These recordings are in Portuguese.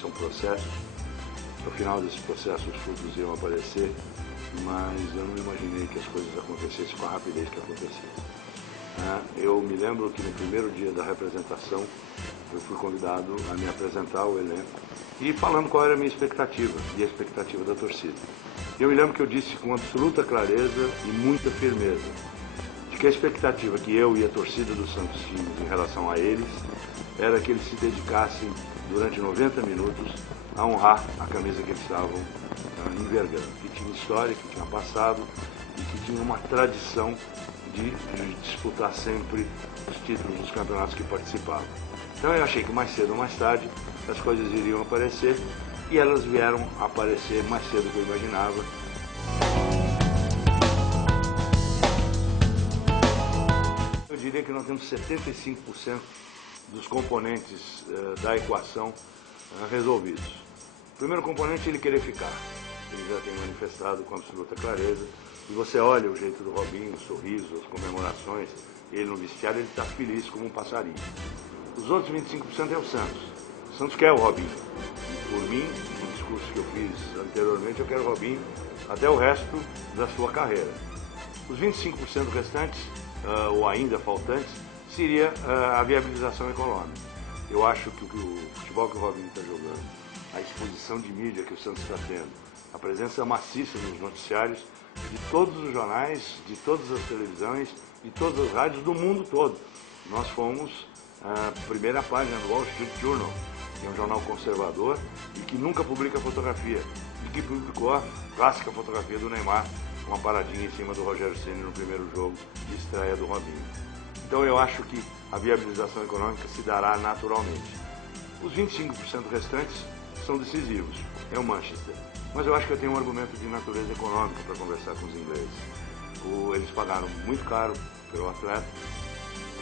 são processos. No final desse processo os frutos iam aparecer, mas eu não imaginei que as coisas acontecessem com a rapidez que aconteceram. Eu me lembro que no primeiro dia da representação eu fui convidado a me apresentar ao elenco e falando qual era a minha expectativa e a expectativa da torcida. Eu me lembro que eu disse com absoluta clareza e muita firmeza de que a expectativa que eu e a torcida do Santos tínhamos em relação a eles era que eles se dedicassem durante 90 minutos a honrar a camisa que eles estavam envergando, que tinha história, que tinha passado e que tinha uma tradição de disputar sempre os títulos dos campeonatos que participavam. Então eu achei que mais cedo ou mais tarde as coisas iriam aparecer e elas vieram aparecer mais cedo do que eu imaginava. Eu diria que nós temos 75% dos componentes da equação resolvidos. O primeiro componente é ele querer ficar. Ele já tem manifestado com absoluta clareza. E você olha o jeito do Robinho, o sorriso, as comemorações, ele no vestiário, ele está feliz como um passarinho. Os outros 25% é o Santos. O Santos quer o Robinho. Por mim, no discurso que eu fiz anteriormente, eu quero o Robinho até o resto da sua carreira. Os 25% restantes, ou ainda faltantes, seria a viabilização econômica. Eu acho que o futebol que o Robinho está jogando, a exposição de mídia que o Santos está tendo, a presença maciça nos noticiários de todos os jornais, de todas as televisões, de todas as rádios do mundo todo. Nós fomos a primeira página do Wall Street Journal, que é um jornal conservador e que nunca publica fotografia, e que publicou a clássica fotografia do Neymar, uma paradinha em cima do Rogério Ceni no primeiro jogo de estreia do Robinho. Então eu acho que a viabilização econômica se dará naturalmente. Os 25% restantes são decisivos, é o Manchester. Mas eu acho que eu tenho um argumento de natureza econômica para conversar com os ingleses. Eles pagaram muito caro pelo atleta,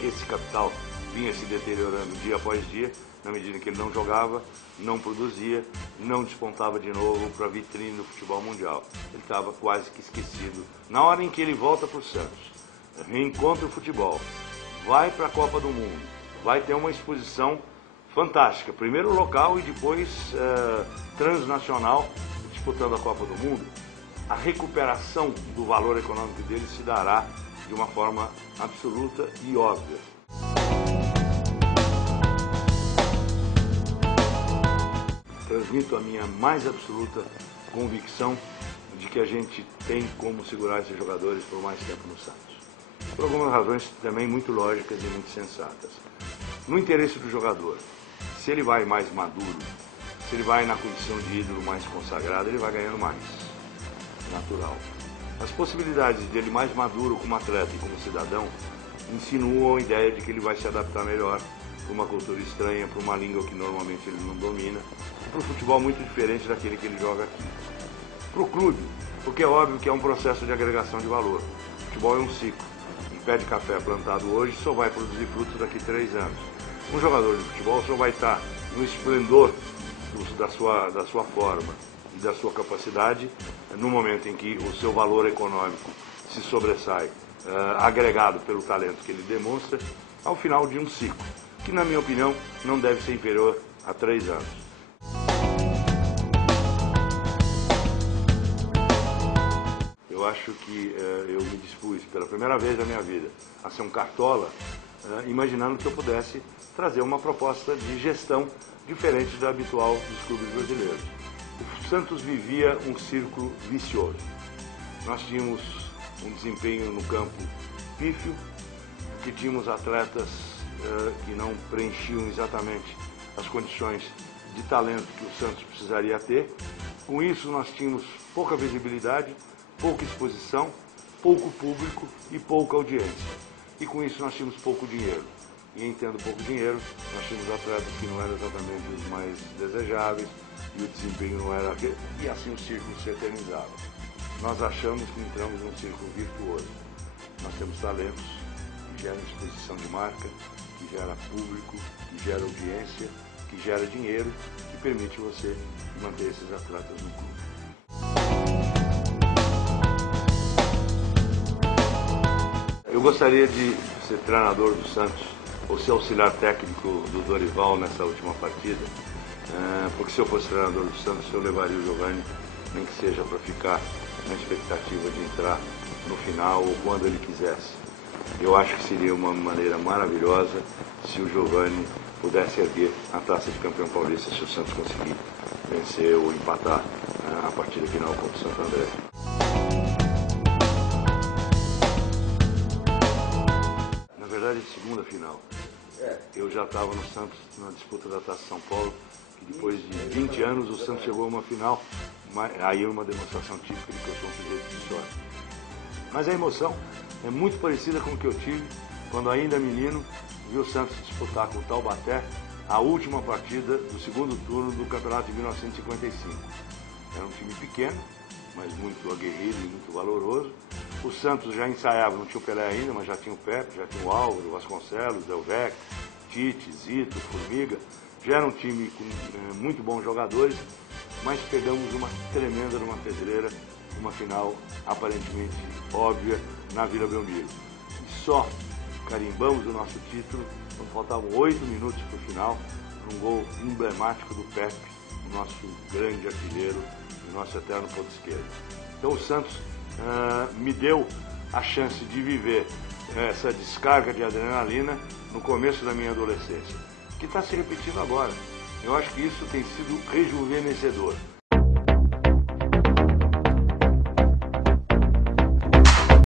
esse capital vinha se deteriorando dia após dia, na medida que ele não jogava, não produzia, não despontava de novo para a vitrine do futebol mundial. Ele estava quase que esquecido. Na hora em que ele volta para o Santos, reencontra o futebol, vai para a Copa do Mundo, vai ter uma exposição fantástica, primeiro local e depois transnacional, disputando a Copa do Mundo, a recuperação do valor econômico dele se dará de uma forma absoluta e óbvia. Transmito a minha mais absoluta convicção de que a gente tem como segurar esses jogadores por mais tempo no Santos. Por algumas razões também muito lógicas e muito sensatas. No interesse do jogador, se ele vai mais maduro, se ele vai na condição de ídolo mais consagrado, ele vai ganhando mais. Natural. As possibilidades dele mais maduro como atleta e como cidadão insinuam a ideia de que ele vai se adaptar melhor para uma cultura estranha, para uma língua que normalmente ele não domina, e para um futebol muito diferente daquele que ele joga aqui. Para o clube, porque é óbvio que é um processo de agregação de valor. O futebol é um ciclo. Um pé de café plantado hoje só vai produzir frutos daqui 3 anos. Um jogador de futebol só vai estar no esplendor da sua forma e da sua capacidade no momento em que o seu valor econômico se sobressai, agregado pelo talento que ele demonstra, ao final de um ciclo, que na minha opinião não deve ser inferior a 3 anos. Eu acho que eu me dispus pela primeira vez na minha vida a ser um cartola, imaginando que eu pudesse trazer uma proposta de gestão diferente da habitual dos clubes brasileiros. O Santos vivia um círculo vicioso. Nós tínhamos um desempenho no campo pífio, que tínhamos atletas que não preenchiam exatamente as condições de talento que o Santos precisaria ter. Com isso nós tínhamos pouca visibilidade, pouca exposição, pouco público e pouca audiência. E com isso nós tínhamos pouco dinheiro. E em tendo pouco dinheiro, nós tínhamos atletas que não eram exatamente os mais desejáveis, e o desempenho não era aquele, e assim o círculo se eternizava. Nós achamos que entramos num círculo virtuoso. Nós temos talentos que geram exposição de marca, que gera público, que gera audiência, que gera dinheiro, que permite você manter esses atletas no clube. Eu gostaria de ser treinador do Santos, ou ser auxiliar técnico do Dorival nessa última partida, porque se eu fosse treinador do Santos, eu levaria o Giovani, nem que seja para ficar na expectativa de entrar no final ou quando ele quisesse. Eu acho que seria uma maneira maravilhosa se o Giovani pudesse erguer a taça de campeão paulista, se o Santos conseguir vencer ou empatar a partida final contra o Santo André. Na verdade, segunda final. Eu já estava no Santos na disputa da Taça São Paulo, que depois de 20 anos o Santos chegou a uma final, aí é uma demonstração típica de que eu sou um sujeito de história. Mas a emoção é muito parecida com o que eu tive quando ainda menino vi o Santos disputar com o Taubaté a última partida do segundo turno do campeonato de 1955. Era um time pequeno, mas muito aguerrido e muito valoroso. O Santos já ensaiava, não tinha o Pelé ainda, mas já tinha o Pepe, já tinha o Álvaro, o Vasconcelos, Delvec, Tite, Zito, Formiga. Já era um time com muito bons jogadores, mas pegamos uma tremenda numa pedreira, uma final aparentemente óbvia na Vila Belmiro. E só carimbamos o nosso título, quando faltavam 8 minutos para o final, um gol emblemático do Pepe, o nosso grande artilheiro, o nosso eterno ponto esquerdo. Então o Santos me deu a chance de viver essa descarga de adrenalina no começo da minha adolescência, que está se repetindo agora. Eu acho que isso tem sido rejuvenescedor.